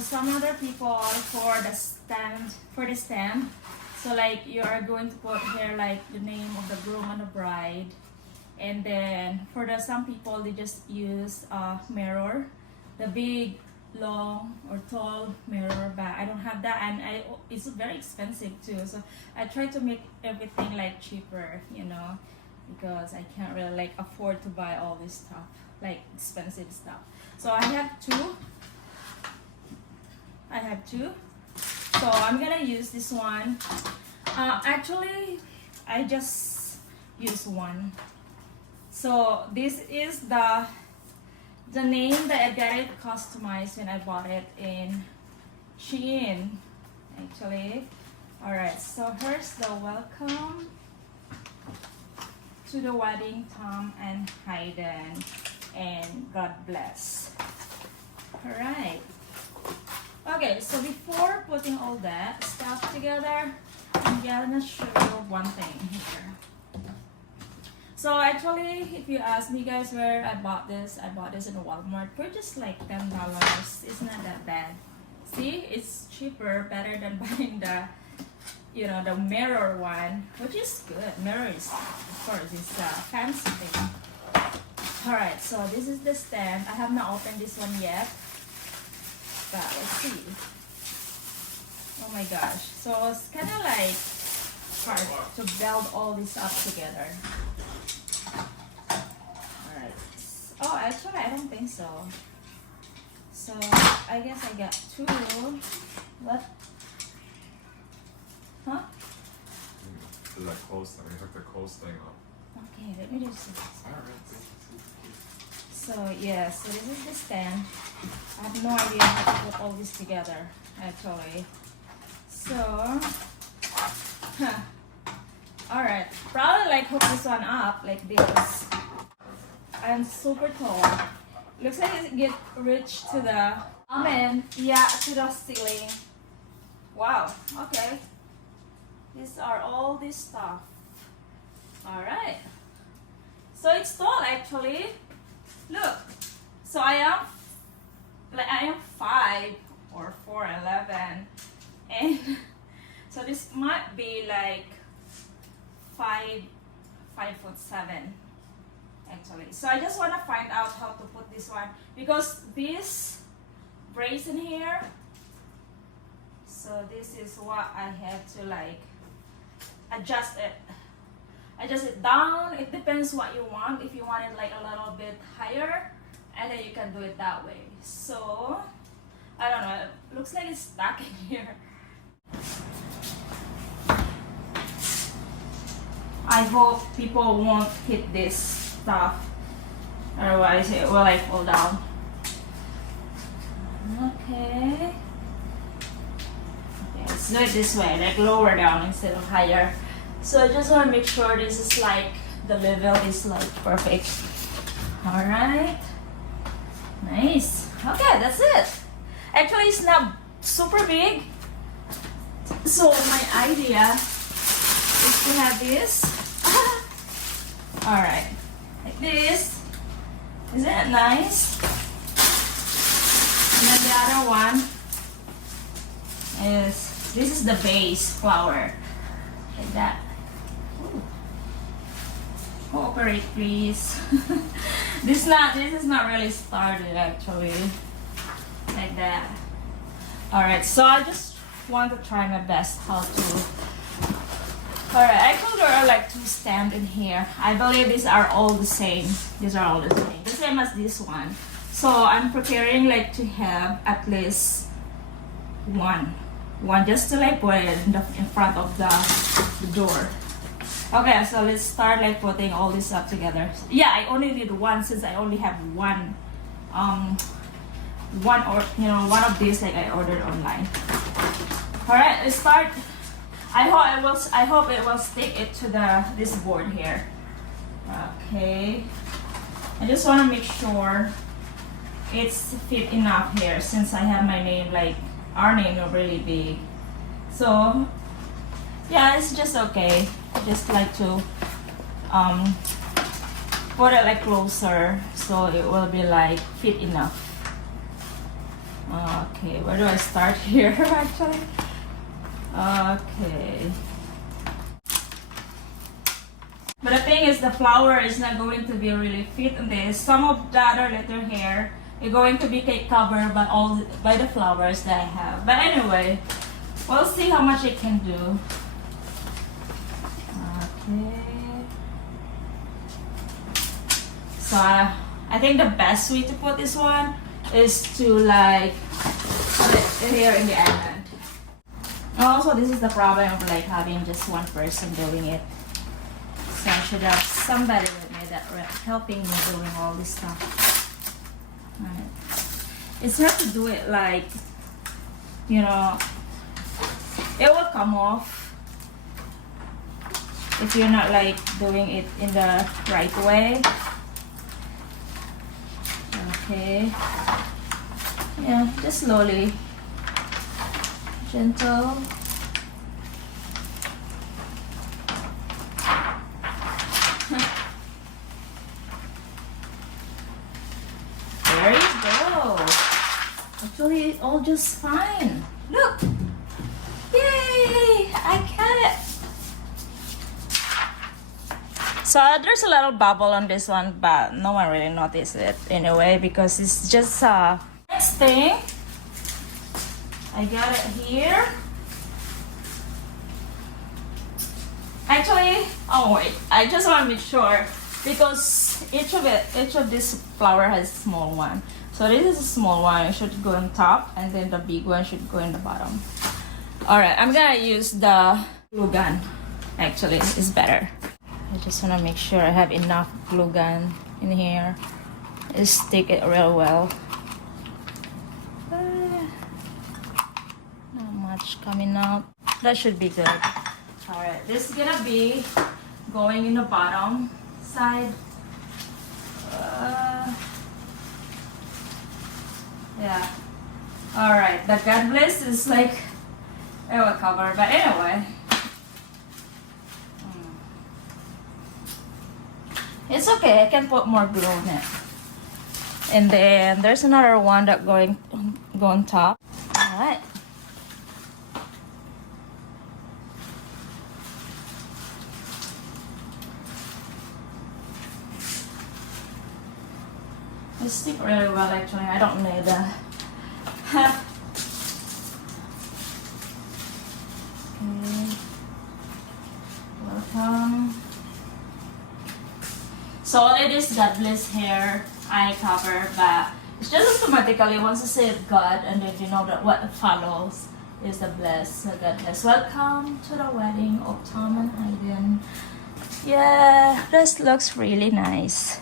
some other people for the stand, so like you are going to put here like the name of the groom and the bride, and then for the some people they just use a mirror, the big long or tall mirror, but I don't have that, and it's very expensive too, so I try to make everything like cheaper, you know, because I can't really like afford to buy all this stuff, like expensive stuff. So I have two, so I'm gonna use this one. Actually I just use one. So this is the name that I got it customized when I bought it in Shein, actually. Alright, so here's the welcome to the wedding, Tom and Hayden, and God bless. Alright. Okay, so before putting all that stuff together, I'm gonna show you one thing here. So actually, if you ask me guys where I bought this in Walmart for just like $10. It's not that bad. See, it's cheaper, better than buying the, you know, the mirror one, which is good. Mirror is, of course, it's a fancy thing. Alright, so this is the stand. I have not opened this one yet, but let's see. Oh my gosh. So it's kind of like hard to build all this up together. Alright. Oh, actually, I don't think so. So I guess I got two. What? Huh? To that close thing, hook the close thing up. Okay, let me just see. Alright. So yeah, so this is the stand. I have no idea how to put all this together, actually. So, alright, probably like hook this one up like this. And super tall. Looks like it get reach to the, yeah, to the ceiling. Wow, okay. These are all this stuff. Alright. So it's tall actually. Look. So I am 5 or 4'11", and so this might be like 5'7" actually. So I just want to find out how to put this one, because this brace in here, so this is what I have to like adjust it down. It depends what you want. If you want it like a little bit higher, and then you can do it that way. So I don't know, it looks like it's stuck in here. I hope people won't hit this stuff, otherwise it will like fall down. Okay, let's do it this way, like lower down instead of higher. So I just want to make sure this is like the level is like perfect. All right, nice. Okay, that's it. Actually, it's not super big. So my idea is to have this. All right, like this. Isn't it nice? And then the other one is, this is the base flower, like that. Ooh. Cooperate, please. This is not really started actually, like that. All right, so I just want to try my best how to. All right, actually there are like 2 stands in here. I believe these are all the same. These are all the same as this one. So I'm preparing like to have at least one just to like put it in front of the door. Okay, so let's start like putting all this up together. Yeah, I only need one since I only have one one of these like I ordered online. All right, let's start. I hope it will stick it to this board here. Okay, I just want to make sure it's fit enough here, since I have my name, like our name, really big. So yeah, it's just okay. I just like to put it like closer so it will be like fit enough. Okay, where do I start here actually? Okay. But the thing is, the flower is not going to be really fit on this. Some of the other letter here is going to be covered by the flowers that I have. But anyway, we'll see how much it can do. Okay. So I think the best way to put this one is to like put it here in the island. Also, this is the problem of like having just one person doing it. So I should have somebody with me that helping me doing all this stuff. Right. It's hard to do it like, you know, it will come off if you're not like doing it in the right way. Okay. Yeah, just slowly. Gentle. There you go. Actually, it's all just fine. Look. Yay! I got it. So there's a little bubble on this one, but no one really noticed it anyway because it's just next thing. I got it here. Actually, oh wait, I just want to make sure because each of this flower has a small one. So this is a small one, it should go on top, and then the big one should go in the bottom. Alright, I'm gonna use the glue gun. Actually, it's better. I just want to make sure I have enough glue gun in here. Just stick it real well. Not much coming out. That should be good. Alright, this is gonna be going in the bottom side. Yeah. Alright, the God bless is like it will cover, but anyway. It's okay, I can put more glue on it. And then there's another one that go on top. Alright. It stick really well actually. I don't need a okay. Welcome. So all it is God bless here, I cover, but it's just automatically once you say God and then you know that what follows is the bless. So God bless. Welcome to the wedding of Tom and Hayden. Yeah, this looks really nice.